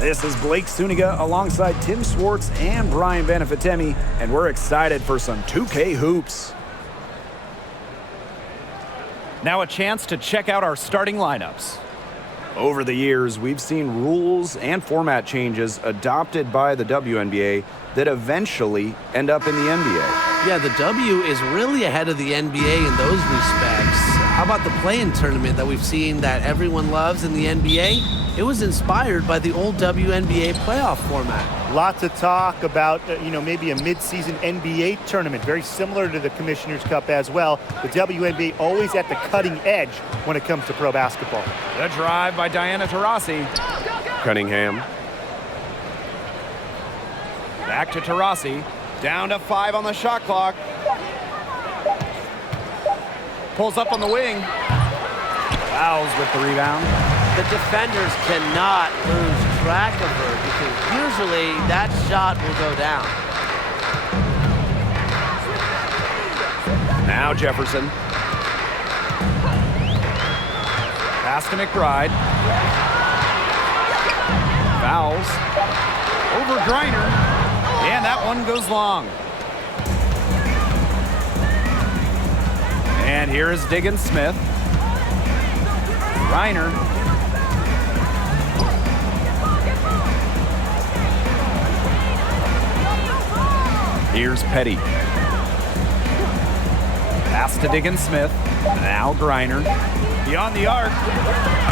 This is Blake Suniga alongside Tim Swartz and Brian Benefitemi, and we're excited for some 2K hoops. Now a chance to check out our starting lineups. Over the years, we've seen rules and format changes adopted by the WNBA that eventually end up in the NBA. Yeah, the W is really ahead of the NBA in those respects. How about the play-in tournament that we've seen that everyone loves in the NBA? It was inspired by the old WNBA playoff format. Lots of talk about, maybe a mid-season NBA tournament, very similar to the Commissioner's Cup as well. The WNBA always at the cutting edge when it comes to pro basketball. The drive by Diana Taurasi. Cunningham. Back to Taurasi. Down to 5 on the shot clock. Pulls up on the wing. Fouls with the rebound. The defenders cannot lose track of her because usually that shot will go down. Now Jefferson. Pass to McBride. Fouls. Over Griner. And that one goes long. And here is Diggins Smith. Griner. Here's Petty. Pass to Diggins Smith. Now Griner. Beyond the arc.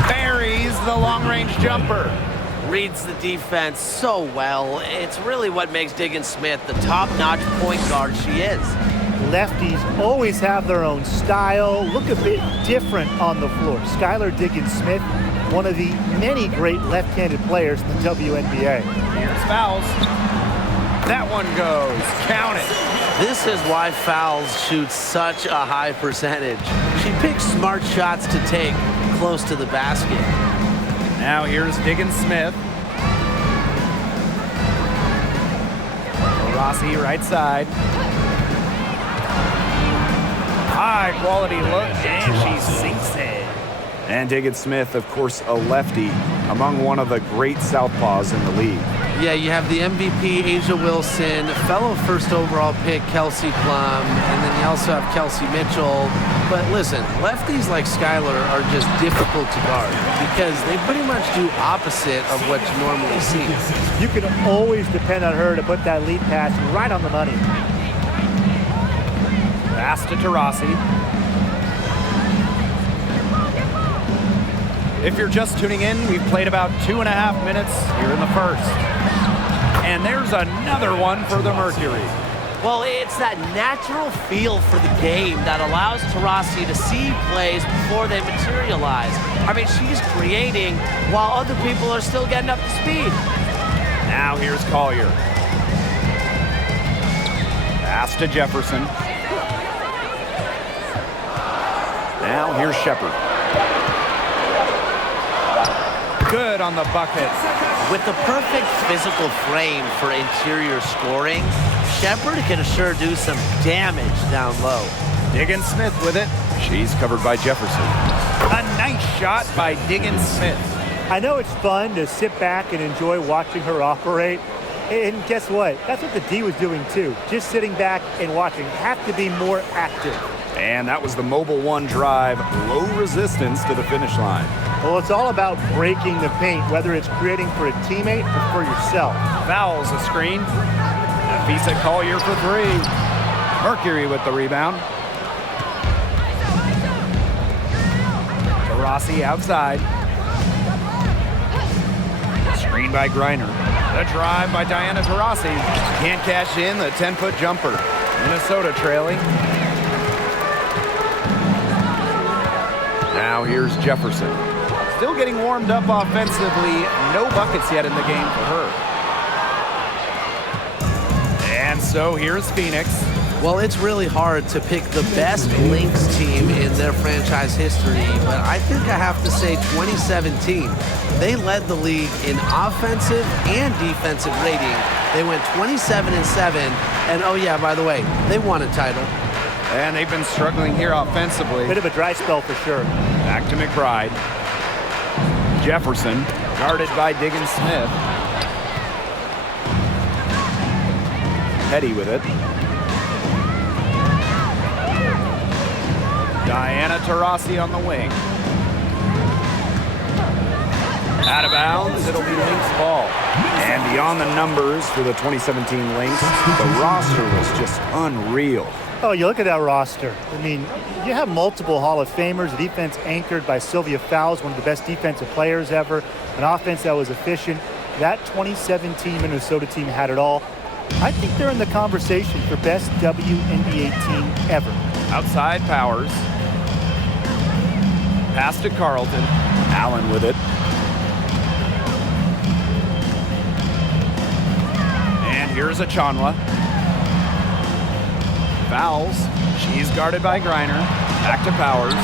Buries the long-range jumper. Reads the defense so well. It's really what makes Diggins Smith the top-notch point guard she is. Lefties always have their own style, look a bit different on the floor. Skylar Diggins Smith, one of the many great left-handed players in the WNBA. Here's fouls. That one goes. Count it. This is why Fouls shoots such a high percentage. She picks smart shots to take close to the basket. Now here's Diggins Smith. Rossi right side. High quality look, and she sinks it. And Diggins Smith, of course, a lefty, among one of the great southpaws in the league. Yeah, you have the MVP, Asia Wilson, fellow first overall pick, Kelsey Plum, and then you also have Kelsey Mitchell. But listen, lefties like Skylar are just difficult to guard because they pretty much do opposite of what you normally see. You can always depend on her to put that lead pass right on the money. Pass to Taurasi. If you're just tuning in, we've played about 2.5 minutes here in the first. And there's another one for the Mercury. Well, it's that natural feel for the game that allows Taurasi to see plays before they materialize. I mean, she's creating while other people are still getting up to speed. Now here's Collier. Pass to Jefferson. Now here's Shepard. Good on the bucket. With the perfect physical frame for interior scoring, Shepard can sure do some damage down low. Diggins Smith with it. She's covered by Jefferson. A nice shot by Diggins Smith. I know it's fun to sit back and enjoy watching her operate. And guess what? That's what the D was doing too. Just sitting back and watching. Have to be more active. And that was the Mobile One drive, low resistance to the finish line. Well, it's all about breaking the paint, whether it's creating for a teammate or for yourself. Fouls a screen. Nafisa Collier for 3. Mercury with the rebound. Taurasi outside. Screen by Griner. The drive by Diana Taurasi. Can't cash in the 10-foot jumper. Minnesota trailing. Now here's Jefferson. Still getting warmed up offensively. No buckets yet in the game for her. And so here's Phoenix. Well, it's really hard to pick the best Lynx team in their franchise history, but I think I have to say 2017. They led the league in offensive and defensive rating. They went 27-7, and oh yeah, by the way, they won a title. And they've been struggling here offensively. Bit of a dry spell for sure. Back to McBride. Jefferson, guarded by Diggins Smith. Petty with it. Diana Taurasi on the wing. Out of bounds, it'll be Lynx ball. And beyond the numbers for the 2017 Lynx, the roster was just unreal. Oh, you look at that roster. I mean, you have multiple Hall of Famers, a defense anchored by Sylvia Fowles, one of the best defensive players ever, an offense that was efficient. That 2017 Minnesota team had it all. I think they're in the conversation for best WNBA team ever. Outside Powers. Pass to Carlton. Allen with it. And here's Achanwa. Fouls. She's guarded by Griner. Back to Powers.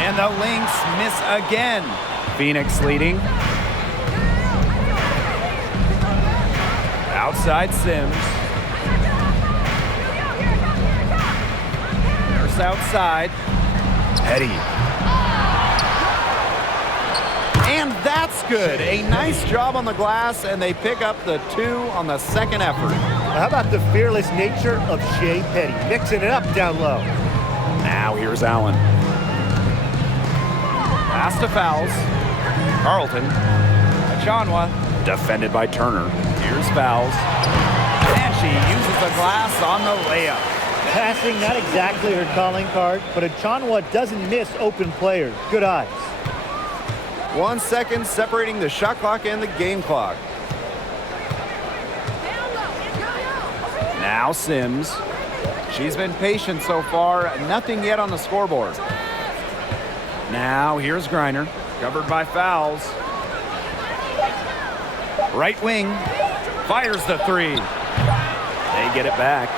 And the Lynx miss again. Phoenix leading. Outside Sims. Nurse outside. Petty. And that's good. A nice job on the glass, and they pick up the 2 on the second effort. How about the fearless nature of Shea Petty, mixing it up down low. Now here's Allen. Pass to Fouls. Carlton. Achanwa. Defended by Turner. Here's Fouls. And she uses the glass on the layup. Passing, not exactly her calling card, but Achanwa doesn't miss open players. Good eyes. 1 second separating the shot clock and the game clock. Now Sims. She's been patient so far. Nothing yet on the scoreboard. Now here's Griner. Covered by Fouls. Right wing. Fires the 3. They get it back.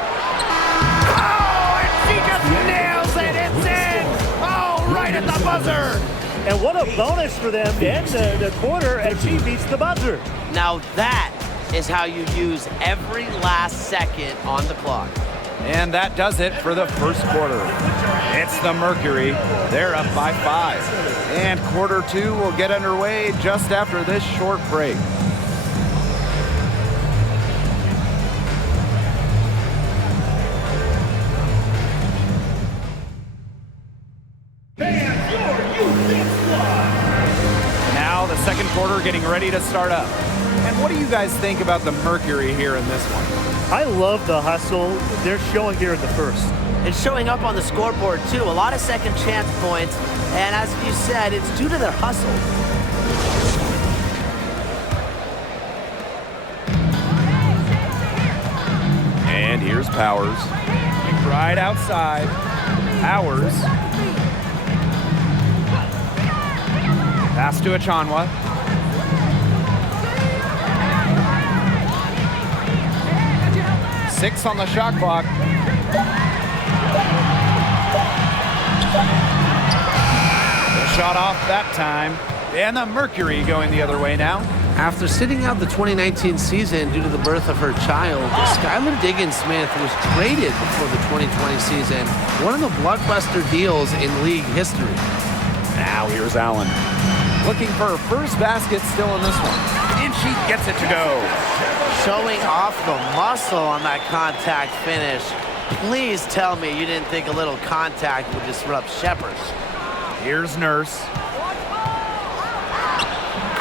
Oh, and she just nails it. It's in. Oh, right at the buzzer. And what a bonus for them to end the quarter as she beats the buzzer. Now that is how you use every last second on the clock. And that does it for the first quarter. It's the Mercury. They're up by 5. And quarter 2 will get underway just after this short break. Now the second quarter getting ready to start up. And what do you guys think about the Mercury here in this one? I love the hustle they're showing here in the first. It's showing up on the scoreboard too. A lot of second chance points. And as you said, it's due to their hustle. And here's Powers. Right outside. Powers. Pass to Achanwa. Six on the shot clock. The shot off that time. And the Mercury going the other way now. After sitting out the 2019 season due to the birth of her child, Skylar Diggins-Smith was traded before the 2020 season. One of the blockbuster deals in league history. Now here's Allen. Looking for her first basket still in this one. And she gets it to go. Showing off the muscle on that contact finish. Please tell me you didn't think a little contact would disrupt Shepard. Here's Nurse.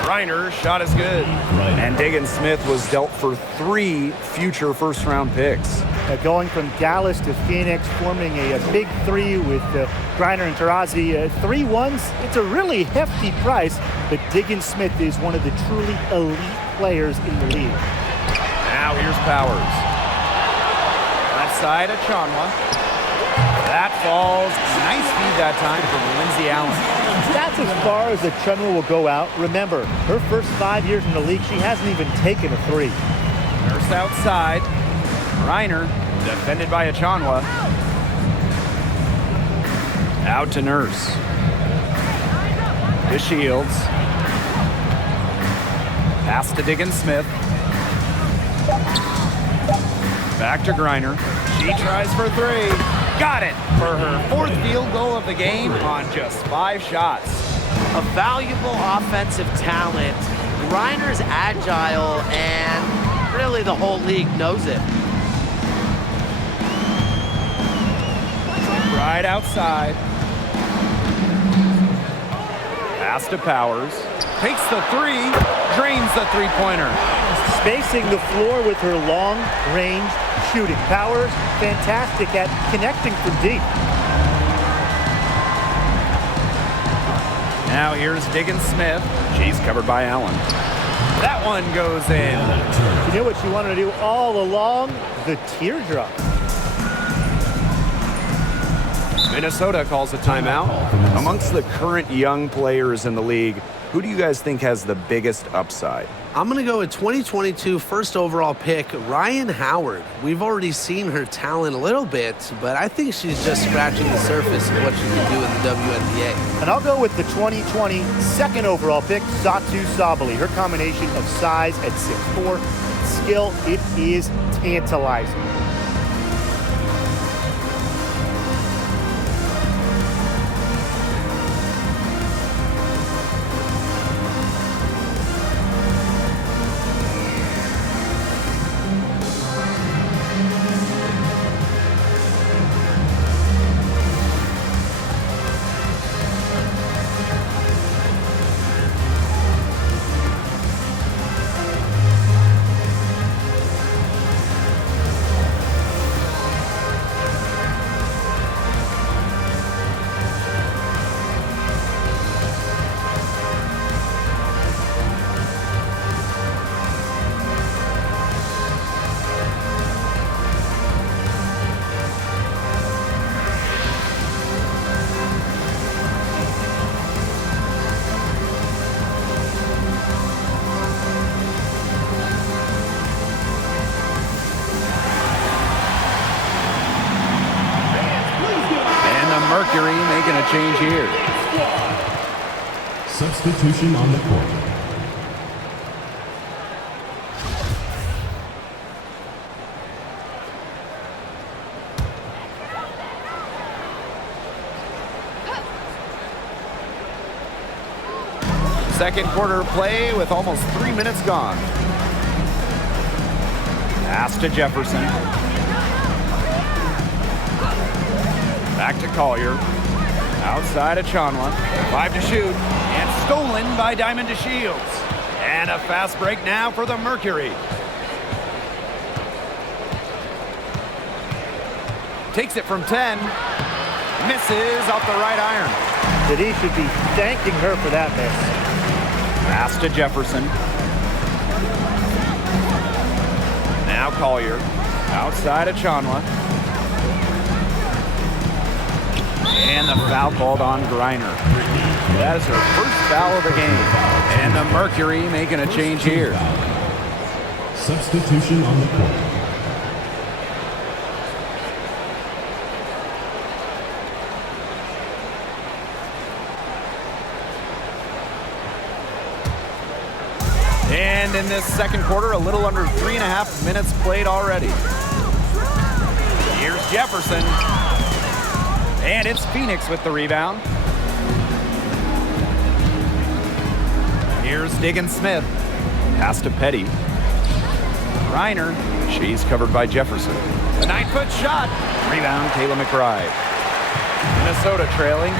Reiner's shot is good. And Diggins-Smith was dealt for 3 future first-round picks. Going from Dallas to Phoenix, forming a big 3 with Griner and Taurasi. 3 ones, it's a really hefty price, but Diggins-Smith is one of the truly elite players in the league. Now here's Powers. Left side of Achanwa. That falls. Nice feed that time from Lindsay Allen. That's as far as the Achanwa will go out. Remember, her first 5 years in the league, she hasn't even taken a 3. Nurse outside. Reiner defended by Achanwa. Out to Nurse. To Shields. Pass to Diggins-Smith. Back to Griner. She tries for 3. Got it for her 4th field goal of the game on just 5 shots. A valuable offensive talent. Reiner's agile and Really, the whole league knows it. Right outside. Pass to Powers. Takes the three. Drains the three-pointer. Spacing the floor with her long-range shooting. Powers, fantastic at connecting from deep. Now here's Diggins-Smith. She's covered by Allen. That one goes in. You know what she wanted to do all along? The teardrop. Minnesota calls a timeout. Amongst the current young players in the league, who do you guys think has the biggest upside? I'm going to go with 2022 first overall pick, Ryan Howard. We've already seen her talent a little bit, but I think she's just scratching the surface of what she can do in the WNBA. And I'll go with the 2020 second overall pick, Satu Sabali. Her combination of size at 6'4", skill, it is tantalizing. Mercury making a change here. Substitution on the court. Second quarter play with almost 3 minutes gone. Pass to Jefferson. Back to Collier. Outside of Chanwa. 5 to shoot. And stolen by Diamond DeShields. And a fast break now for the Mercury. Takes it from 10. Misses off the right iron. That he should be thanking her for that miss. Pass to Jefferson. Now Collier. Outside of Chanwa. And the foul called on Griner. That is her first foul of the game. And the Mercury making a change here. Substitution on the court. And in this second quarter, a little under 3.5 minutes played already. Here's Jefferson. And it's Phoenix with the rebound. Here's Diggins-Smith. Pass to Petty. Reiner. She's covered by Jefferson. The 9-foot shot. Rebound, Kayla McBride. Minnesota trailing.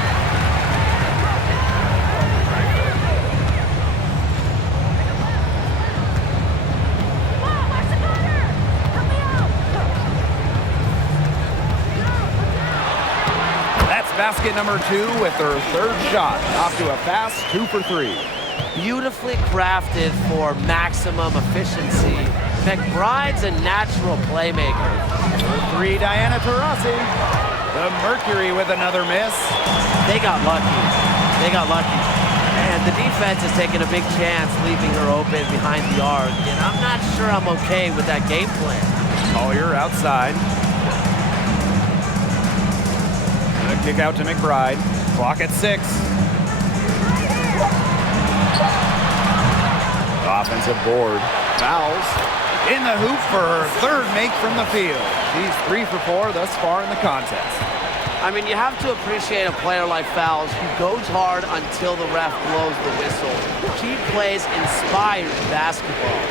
Basket number 2 with her third shot. Off to a fast 2 for 3. Beautifully crafted for maximum efficiency. McBride's a natural playmaker. For 3, Diana Taurasi. The Mercury with another miss. They got lucky. They got lucky. And the defense is taking a big chance, leaving her open behind the arc. And I'm not sure I'm okay with that game plan. Collier outside. Kick out to McBride. Clock at 6. Offensive board. Fouls. In the hoop for her third make from the field. She's 3 for 4 thus far in the contest. I mean, you have to appreciate a player like Fouls who goes hard until the ref blows the whistle. She plays inspired basketball.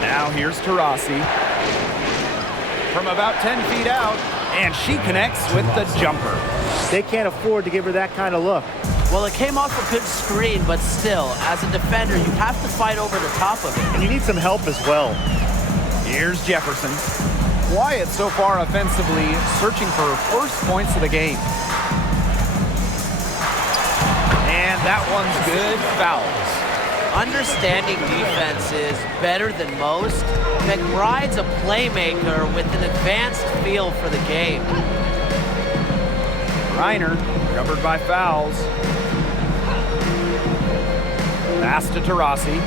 Now here's Taurasi. From about 10 feet out, and she connects with the jumper. They can't afford to give her that kind of look. Well, it came off a good screen, but still, as a defender, you have to fight over the top of it. And you need some help as well. Here's Jefferson. Quiet so far offensively, searching for her first points of the game. And that one's good. Fouls. Understanding defense is better than most. McBride's a playmaker with an advanced feel for the game. Reiner, covered by fouls. Pass to Taurasi.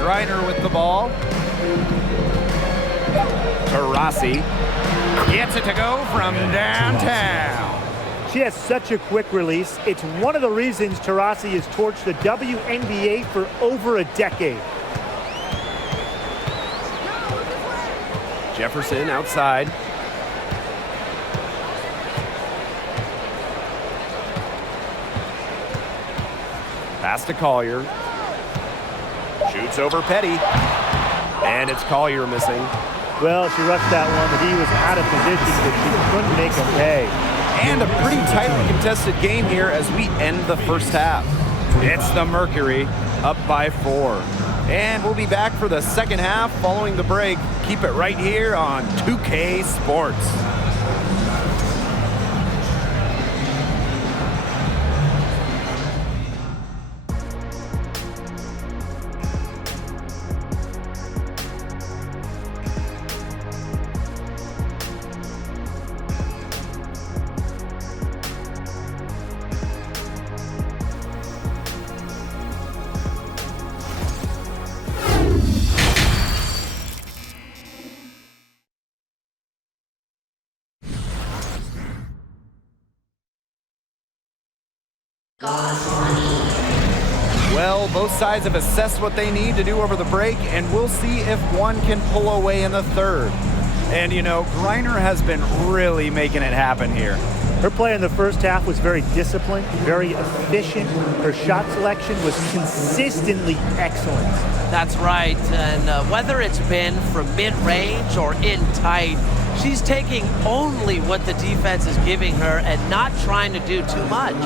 Reiner with the ball. Taurasi gets it to go from downtown. She has such a quick release. It's one of the reasons Taurasi has torched the WNBA for over a decade. Jefferson outside. Pass to Collier. Shoots over Petty. And it's Collier missing. Well, she rushed that one, but he was out of position, but she couldn't make him pay. And a pretty tightly contested game here as we end the first half. It's the Mercury up by 4. And we'll be back for the second half following the break. Keep it right here on 2K Sports. Well, both sides have assessed what they need to do over the break, and we'll see if one can pull away in the third. And, you know, Greiner has been really making it happen here. Her play in the first half was very disciplined, very efficient. Her shot selection was consistently excellent. That's right, and whether it's been from mid-range or in tight, she's taking only what the defense is giving her and not trying to do too much.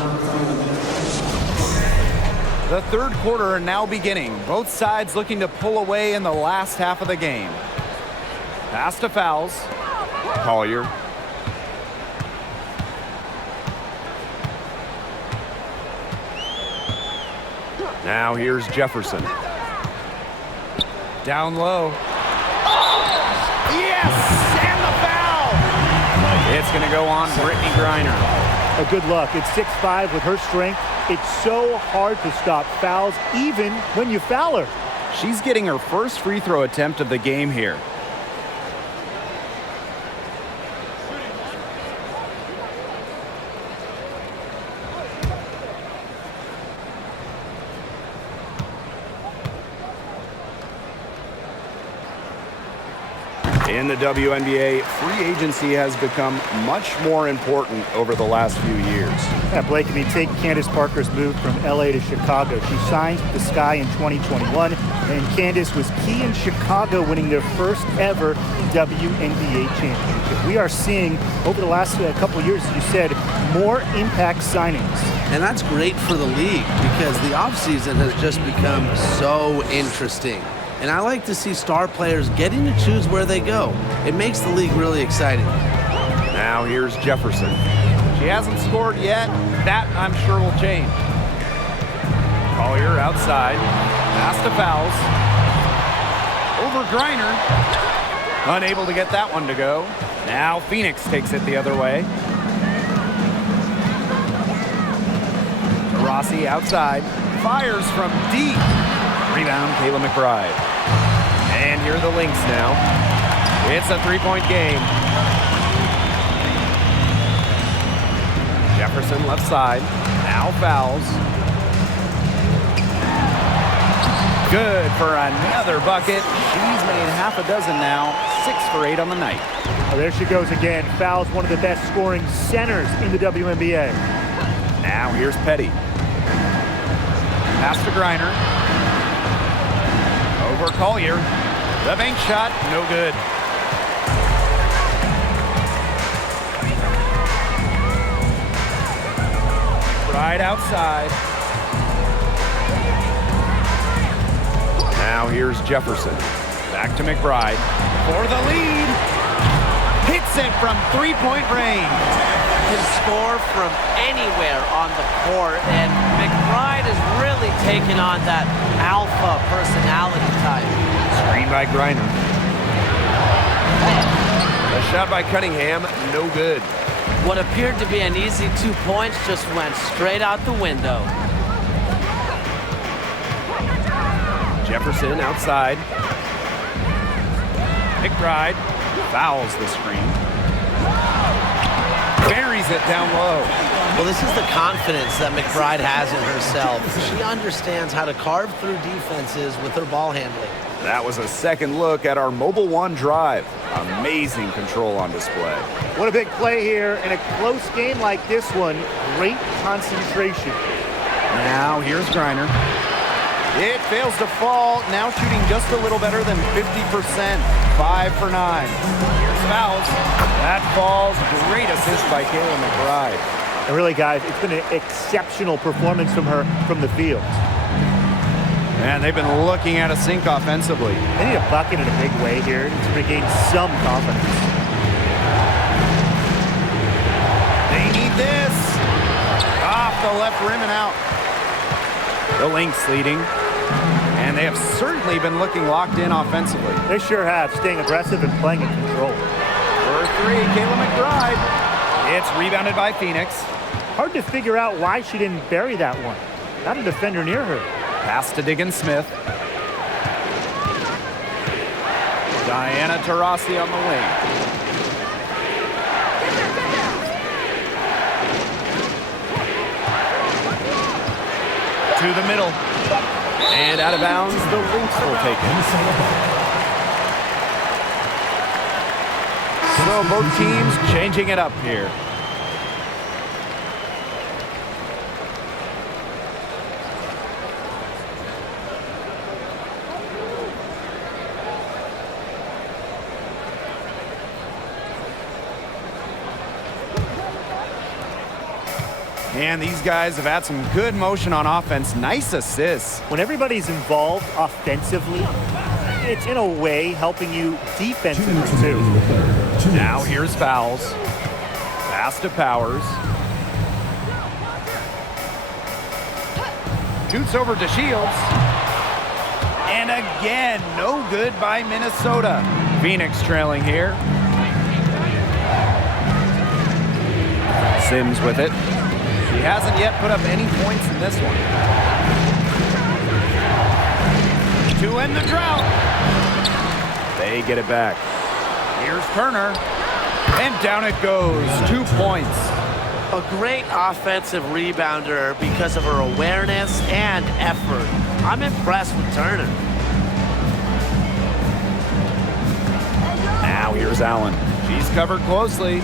The third quarter now beginning. Both sides looking to pull away in the last half of the game. Pass to fouls. Collier. Now here's Jefferson. Down low. Yes! And the foul! It's going to go on Brittany Griner. A good luck. It's 6'5" with her strength. It's so hard to stop fouls, even when you foul her. She's getting her first free throw attempt of the game here. In the WNBA, free agency has become much more important over the last few years. Yeah, Blake, I mean, take Candace Parker's move from LA to Chicago. She signed with the Sky in 2021, and Candace was key in Chicago winning their first ever WNBA championship. We are seeing, over the last couple of years, as you said, more impact signings. And that's great for the league because the offseason has just become so interesting. And I like to see star players getting to choose where they go. It makes the league really exciting. Now here's Jefferson. She hasn't scored yet. That, I'm sure, will change. Collier outside. Pass to fouls. Over Griner. Unable to get that one to go. Now Phoenix takes it the other way. Rossi outside. Fires from deep. Rebound, Kayla McBride. And here are the Lynx now. It's a three-point game. Jefferson left side. Now fouls. Good for another bucket. She's made half a dozen now. 6 for 8 on the night. Oh, there she goes again. Fouls one of the best scoring centers in the WNBA. Now here's Petty. Pass to Griner. Over Collier. The bank shot, no good. Right outside. Now here's Jefferson. Back to McBride for the lead. Hits it from three-point range. Can score from anywhere on the court, and McBride has really taken on that alpha personality type. Screen by Griner. A shot by Cunningham, no good. What appeared to be an easy 2 points just went straight out the window. Jefferson outside. McBride fouls the screen. Buries it down low. Well, this is the confidence that McBride has in herself. She understands how to carve through defenses with her ball handling. That was a second look at our Mobile One drive. Amazing control on display. What a big play here. In a close game like this one, great concentration. Now here's Griner. It fails to fall. Now shooting just a little better than 50%. 5 for 9. Here's fouls. That falls. Great assist by Kayla McBride. And really, guys, it's been an exceptional performance from her from the field. Man, they've been looking at a sink offensively. They need a bucket in a big way here to regain some confidence. They need this. Off the left rim and out. The Lynx leading. And they have certainly been looking locked in offensively. They sure have, staying aggressive and playing in control. For 3, Kayla McBride. It's rebounded by Phoenix. Hard to figure out why she didn't bury that one. Not a defender near her. Pass to Diggins Smith. Diana Taurasi on the wing. To the middle. And out of bounds, the Lynx will take it. So both teams changing it up here. And these guys have had some good motion on offense. Nice assists. When everybody's involved offensively, it's in a way helping you defensively too. Now here's fouls. Pass to Powers. Shoots over to Shields. And again, no good by Minnesota. Phoenix trailing here. Sims with it. He hasn't yet put up any points in this one. To end the drought. They get it back. Here's Turner. And down it goes. 2 points. A great offensive rebounder because of her awareness and effort. I'm impressed with Turner. Now here's Allen. She's covered closely.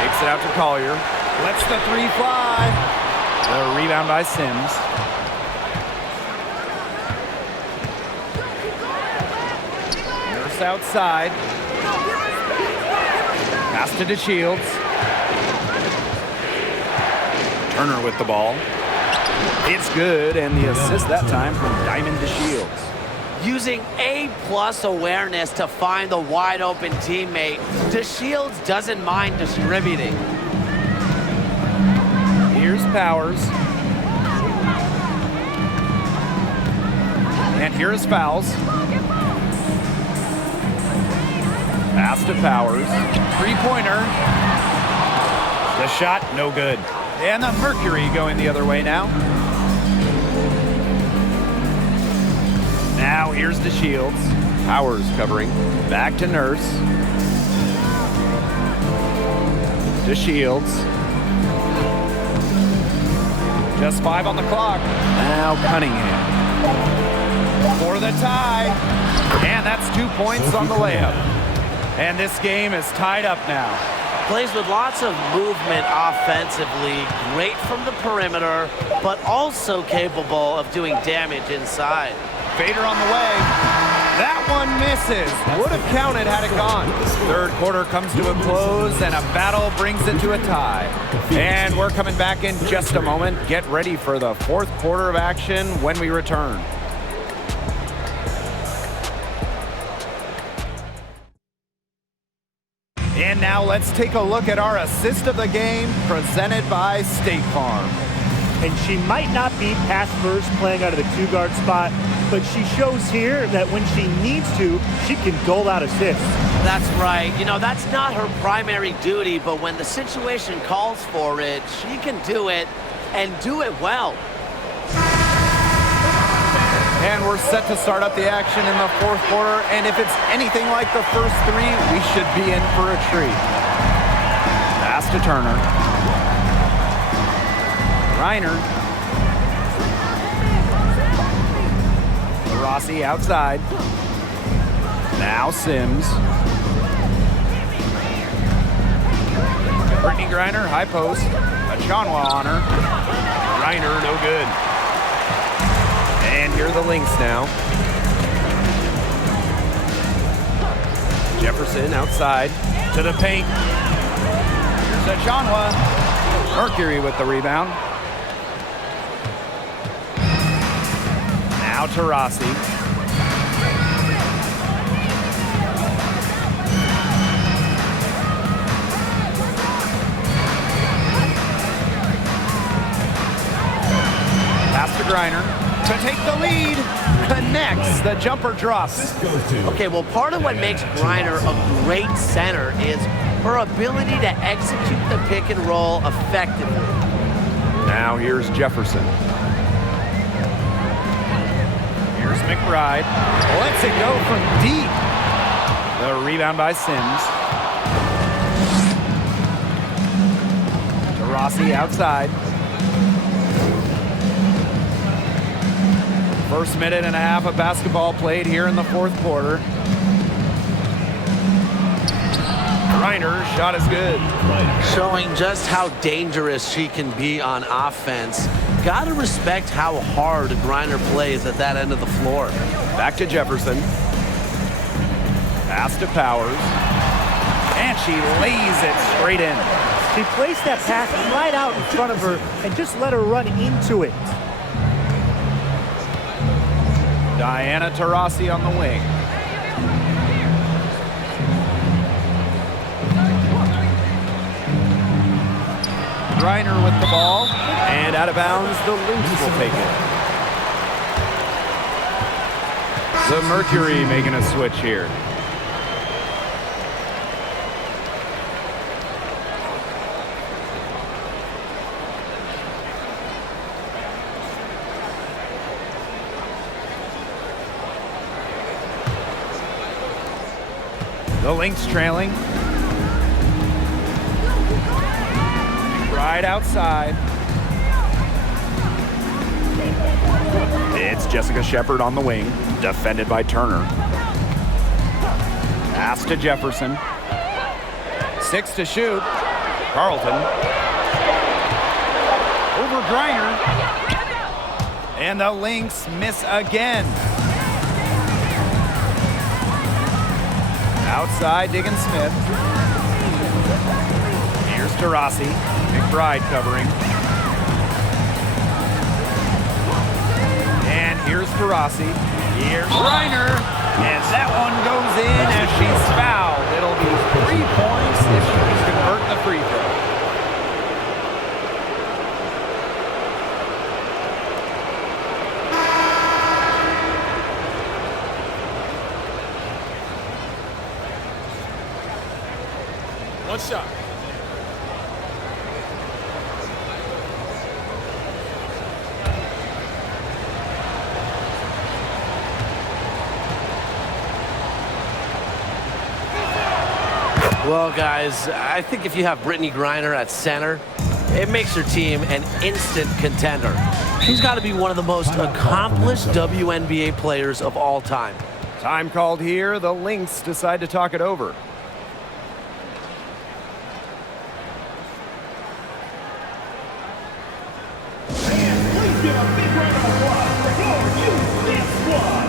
Takes it out to Collier. Lets the 3 fly. The rebound by Sims. Nurse outside. Pass to DeShields. Turner with the ball. It's good, and the assist that time from Diamond DeShields. Using A+ awareness to find the wide open teammate, DeShields doesn't mind distributing. Here's Powers. And here's fouls. Pass to Powers. 3-pointer. The shot, no good. And the Mercury going the other way now. Now here's DeShields. Powers covering. Back to Nurse. DeShields. Just 5 on the clock. Now Cunningham. For the tie. And that's 2 points on the layup. And this game is tied up now. Plays with lots of movement offensively, great from the perimeter, but also capable of doing damage inside. Fader on the way. That one misses. Would have counted had it gone. Third quarter comes to a close, and a battle brings it to a tie. And we're coming back in just a moment. Get ready for the fourth quarter of action when we return. And now let's take a look at our assist of the game presented by State Farm. And she might not be pass first playing out of the two-guard spot, but she shows here that when she needs to, she can dole out assists. That's right. You know, that's not her primary duty, but when the situation calls for it, she can do it and do it well. And we're set to start up the action in the fourth quarter, and if it's anything like the first three, we should be in for a treat. Pass to Turner. Reiner. Rossi outside. Now Sims. Brittany Griner, high post. Achanwa on her. Reiner, no good. And here are the Lynx now. Jefferson outside to the paint. Here's Achanwa. Mercury with the rebound. Now to Rossi. Pass to Griner. To take the lead, connects, the jumper drops. Okay, well, part of what makes Griner a great center is her ability to execute the pick and roll effectively. Now here's Jefferson. Here's McBride. Lets it go from deep. The rebound by Sims. To Rossi outside. First minute and a half of basketball played here in the fourth quarter. Reiner's shot is good. Showing just how dangerous she can be on offense. Got to respect how hard Griner plays at that end of the floor. Back to Jefferson. Pass to Powers. And she lays it straight in. She placed that pass right out in front of her and just let her run into it. Diana Taurasi on the wing. Griner with the ball, and out of bounds, the Lynx will take it. The Mercury making a switch here. The Lynx trailing. Right outside. It's Jessica Shepard on the wing, defended by Turner. Pass to Jefferson. 6 to shoot. Carlton. Over Griner. And the Lynx miss again. Outside, Diggin Smith. Here's Taurasi. McBride covering. And here's Taurasi. Here's Reiner. And that one goes in as she's fouled. It'll be 3 points if she can convert the free throw. One shot. Well, guys, I think if you have Brittany Griner at center, it makes your team an instant contender. She's got to be one of the most accomplished WNBA players of all time. Time called here. The Lynx decide to talk it over. give a big round of applause for your youth dance squad.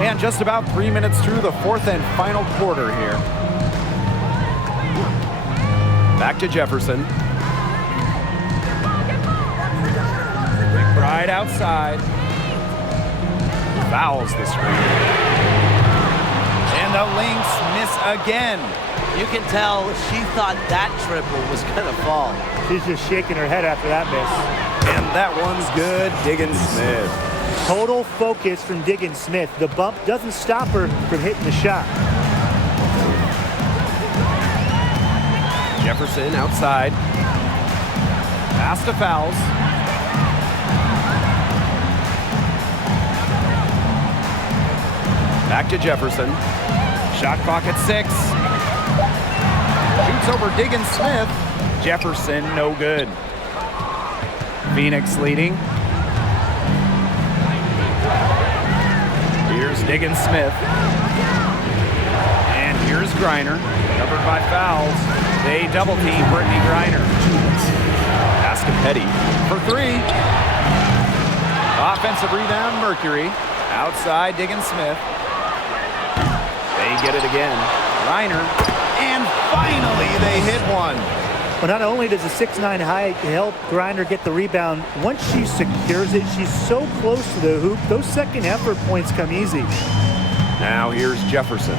And just about 3 minutes through the fourth and final quarter here. Back to Jefferson. McBride outside. Fouls the screen. And the Lynx miss again. You can tell she thought that triple was going to fall. She's just shaking her head after that miss. And that one's good. Diggins Smith. Total focus from Diggins Smith. The bump doesn't stop her from hitting the shot. Jefferson outside. Pass to Fouls. Back to Jefferson. Shot clock at 6. Shoots over Diggins Smith. Jefferson, no good. Phoenix leading. Here's Diggins Smith. And here's Griner. Covered by Fouls. They double team Brittany Griner. Pass to Petty for 3. Offensive rebound, Mercury. Outside, Diggins Smith. They get it again. Griner. And finally, they hit one. Well, not only does a 6'9" height help Griner get the rebound, once she secures it, she's so close to the hoop, those second effort points come easy. Now here's Jefferson.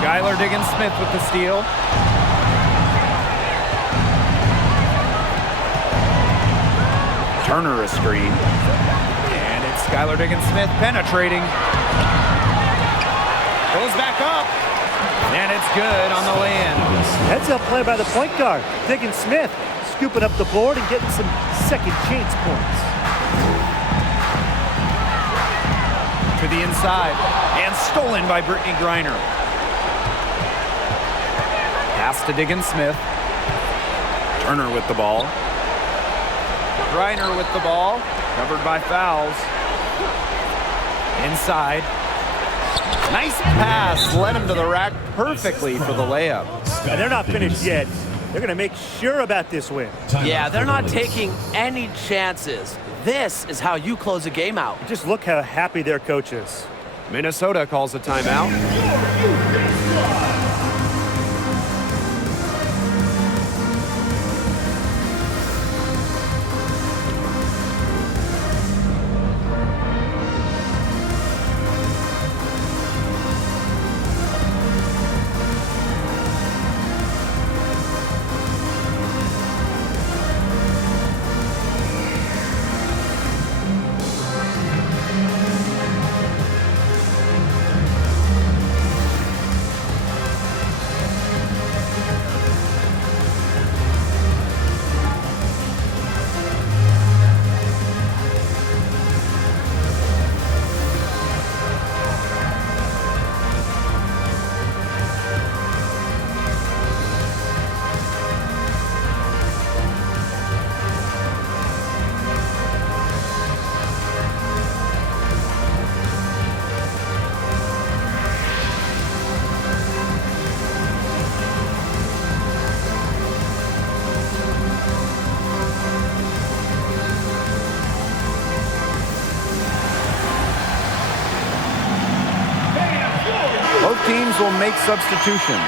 Skylar Diggins Smith with the steal. Turner a screen. And it's Skylar Diggins Smith penetrating. Goes back up. And it's good on the lay-in. Heads up play by the point guard. Diggins Smith scooping up the board and getting some second chance points. To the inside. And stolen by Brittany Griner. Pass to Diggins Smith. Turner with the ball. Griner with the ball. Covered by Fouls. Inside. Nice pass. Led him to the rack perfectly for the layup. And they're not finished yet. They're going to make sure about this win. Yeah, they're not taking any chances. This is how you close a game out. Just look how happy their coach is. Minnesota calls a timeout. teams will make substitutions.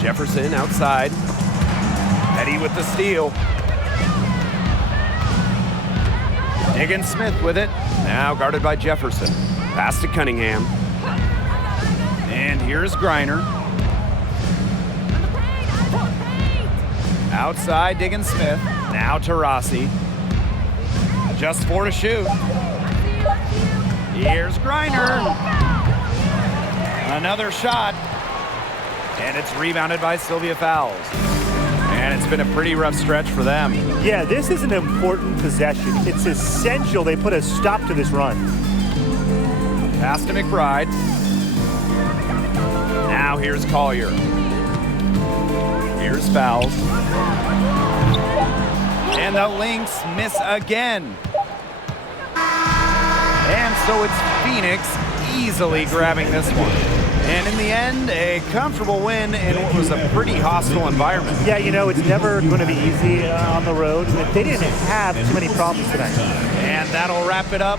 Jefferson outside. Eddie with the steal. Higgins Smith with it. Now guarded by Jefferson. Pass to Cunningham. And here's Griner. Outside, Diggins Smith. Now to Rossi. Just 4 to shoot. Here's Griner. Another shot. And it's rebounded by Sylvia Fowles. And it's been a pretty rough stretch for them. Yeah, this is an important possession. It's essential they put a stop to this run. Pass to McBride. Now here's Collier. Here's Fowles. And the Lynx miss again. And so it's Phoenix easily grabbing this one. And in the end, a comfortable win in what was a pretty hostile environment. Yeah, you know, it's never going to be easy on the road. They didn't have too many problems tonight. And that'll wrap it up